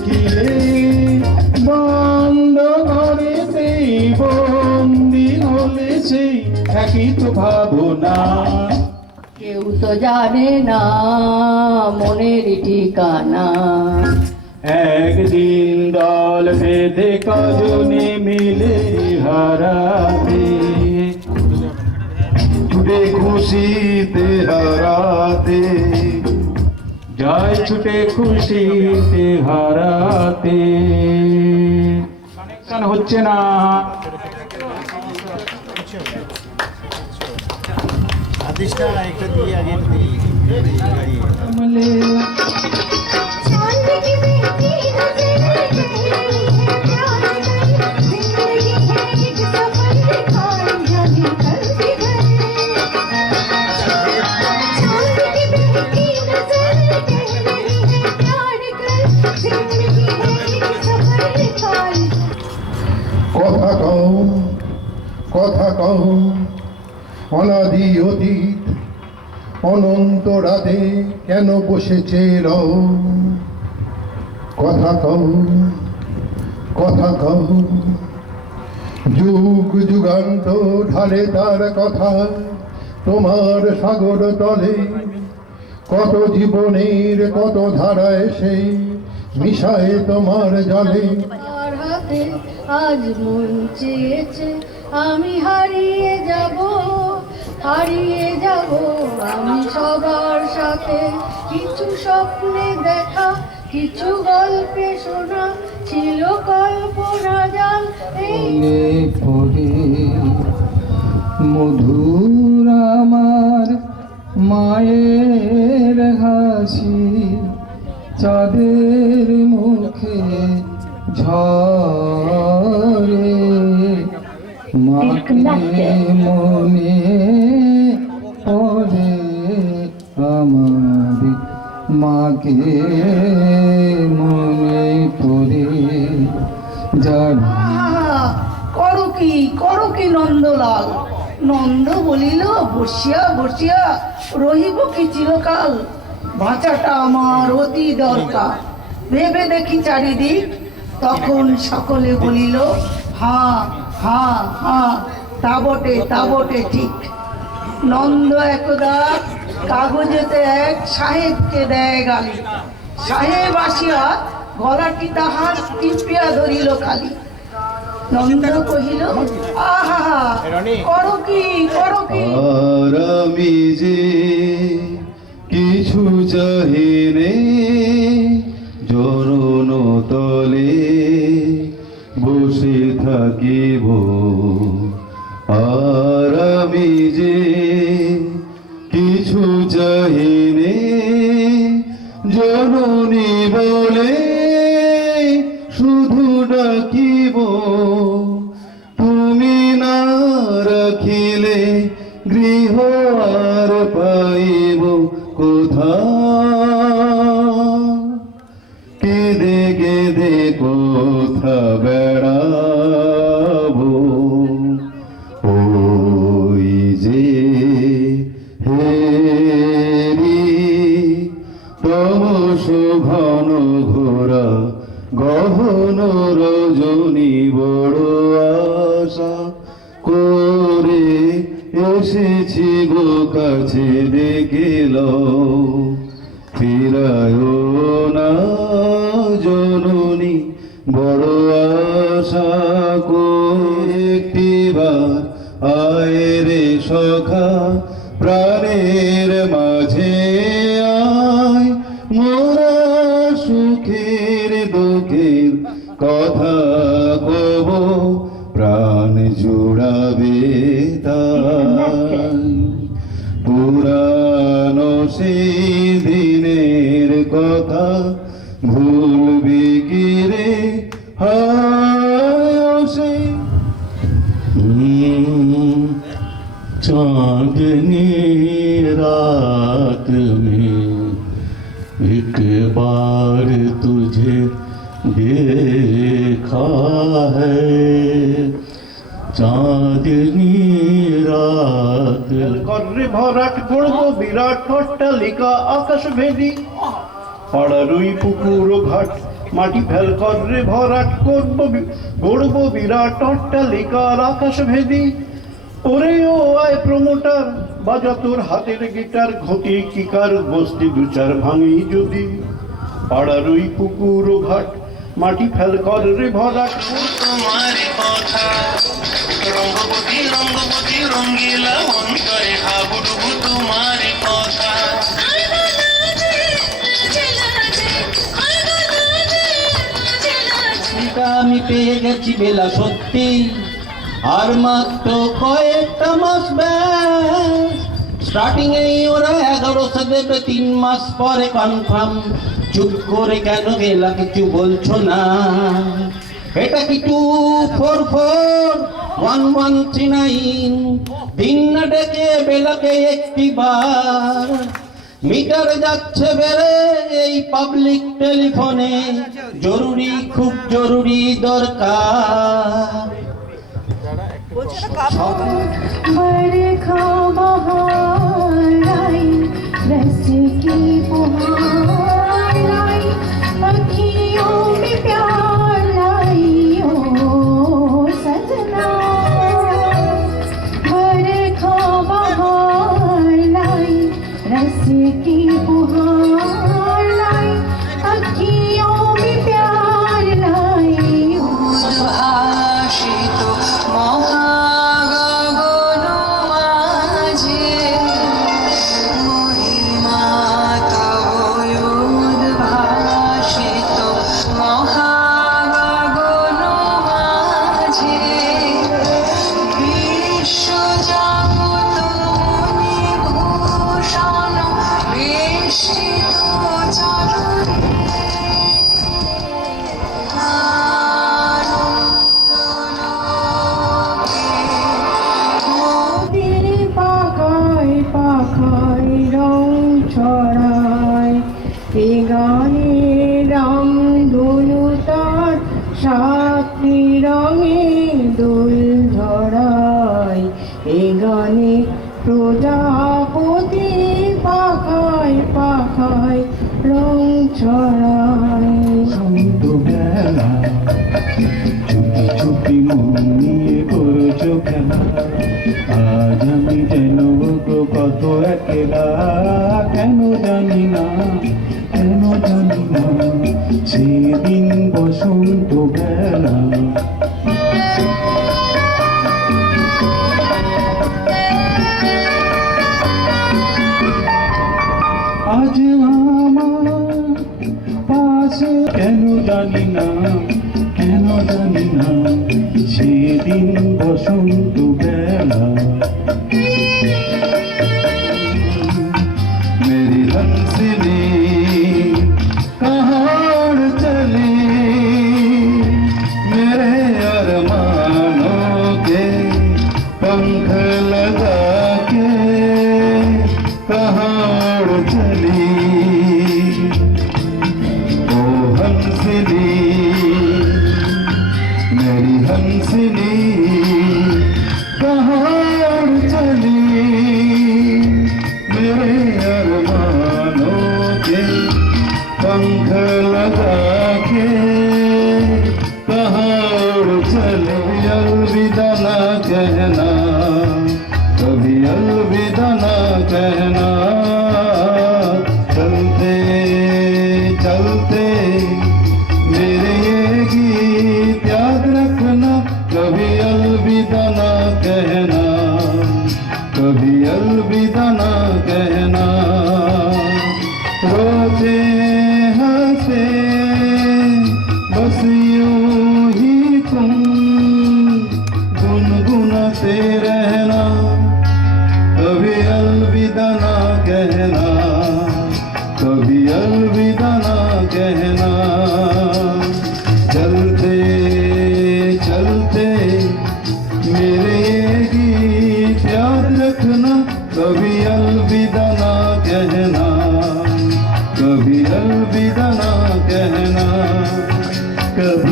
দেখিলে বন্ধ ঘরেতে বন্দি হলে সেই একই তো ভাবনা। কেউ তো জানে না মনের ঠিকানা। একদিন দল বেঁধে কজনে মিলে হারাতে, ছুটে খুশিতে হারাতে, যায় ছুটে খুশিতে হারাতে। কানেকশন হচ্ছে না। আদিশটা একটা দিয়ে আগে দিই গাড়ি কথা কও, কথা কও, অনাদি অতীত অনন্ত রাতে কেন বসেছে রও? কথা কও, কথা কও, যুগ যুগান্ত ঢালে তার কথা তোমার সাগর তলে। কত জীবনের কত ধারা এসে মিশায় তোমার জলে। আর হাতে আজ মন চেয়েছে আমি হারিয়ে যাব, হারিয়ে যাব আমি সবার সাথে। কিছু স্বপ্নে দেখা, কিছু গল্পে শোনা, ছিল কল্পনা জাল এই পড়ে মধুর আমার মায়ের হাসি, চাঁদের মুখে ঝরে। মাকে মনে পড়ে আমার, মাকে মনে পড়ে যারা। করো কি নন্দলাল? নন্দ বলিল বসিয়া বসিয়া রহিব কি চিরকাল? বাঁচাটা আমার অতি দরকার। ভেবে দেখি চারিদিক, তখন সকলে বলিল হা হা হা, তা বটে ঠিক। নন্দ একদা কাগজেতে এক সাহেবকে দেয় গালি। সাহেব আসিয়া গলাটি তাহার টিপিয়া ধরিল খালি। নন্দ কহিল আহা, করো কি করো কি? আর আমি যে কিছু চাহিনে জরণ তলে বসে থাকিব। আর আমি যে কিছু চাহিনে জননী বলে শুধু ডাকিব। তুমি না রাখিলে গৃহ আর পাইব কোথা? কেঁদে কেঁদে কোথা বেড়াবো? ওই যে হেরি তমস ঘন ঘোরা গহন রজনী বড় আশা করে এসেছি গো কাছে দেখিল। ফিরায় না জননী বড় আশা করে। একটিবার আয় রে সখা প্রাণের মাঝে আয়, মোরা সুখের দুঃখের কথা কব, প্রাণ জুড়াবে তাই। পুরানো সেই দিনের কথা ভুলবি কি রে? হায় সেই चांदनी रात में एक बार तुझे देखा है। চাঁদনি রাত গর্রে ভরাট গড়ব বিরাট অট্টালিকা আকাশ ভেদি। পাড়ারুই পুকুর ও ঘাট মাটি ফেল করে ভরাট করবো গড়ব বিরাট অট্টালিকার আকাশ ভেদি। ওরে ও আয় প্রমোটার, বাজা তোর হাতের গিটার, ঘটি কিকার বস্তি দু চার ভাঙি যদি। পাড়ার ওই পুকুর ও ঘাট মাটি ফেল করে ভরাট। তোমার কথা রঙ্গবতী রঙ্গিলা অন্তরে হাবুডুবু তোমার কথা। আমি পেয়ে গেছি বেলা সত্যি, আর মাত্র কয়েকটা মাস ব্যাস। স্টার্টিং এই ওরা 1100 দেবে, 3 মাস পরে কনফার্ম। চুপ করে কেন গেলা, কিছু বলছো না? এটা কি 2441139? দিন না ডেকে বেলাকে একটি বার। মিটার যাচ্ছে বেড়ে এই পাবলিক টেলিফোনে, জরুরি খুব জরুরি দরকার। बरखा बहार आई, रस की फुहार लाई, अखियों में प्यार लाई ओ सजना। बरखा बहार लाई, रस की फुहार लाई, अखियों में प्यार लाई ओ উদ্ভাসিত মহাগগন মাঝে মহিমা তব উদ্ভাসিত মহাগগন মাঝে বিশ্বজগৎ মুনিভূষণ বেষ্টিত চরণে। নদীর পাখায় পাখায় রং ছড়ায়, এ গানে রাম ধনু তার সাতটি রঙে দোল ধরায়। এ গানে প্রজাপতি পাখায় পাখায় রং ছড়ায়। বেলা চুপি চুপি মন নিয়ে করছো খেলা, আজ আমি যেন গো কত একলা। কেন জানি না, কেন জানি না, সেদিন বসন্ত বেলা। আজ আমার পাশে কেন জানি না, কেন জানি না, সেদিন বসন্ত বেলা। मेरी हंसनी कहाँ चली, मेरे अरमानों के पंख लगा के कहाँ चली। ओ हंसनी, मेरी हंसनी कहाँ चली, मेरे अरमानों के पंख लगा के कहाँ चले। अलविदा ना कहना, कभी अलविदा ना कहना, चलते चलते मेरे ये गीत याद रखना। कभी अलविदा ना कहना, कभी अलविदा ना कहना। रोते हंसे बस यूं ही तुम गुनगुनाते रहना। कभी अलविदा ना कहना, कभी अलविदा ना कहना। चलते चलते मेरे ये गीत याद रखना। कभी अलविदा ना कहना, कभी अलविदा ना कहना, कभी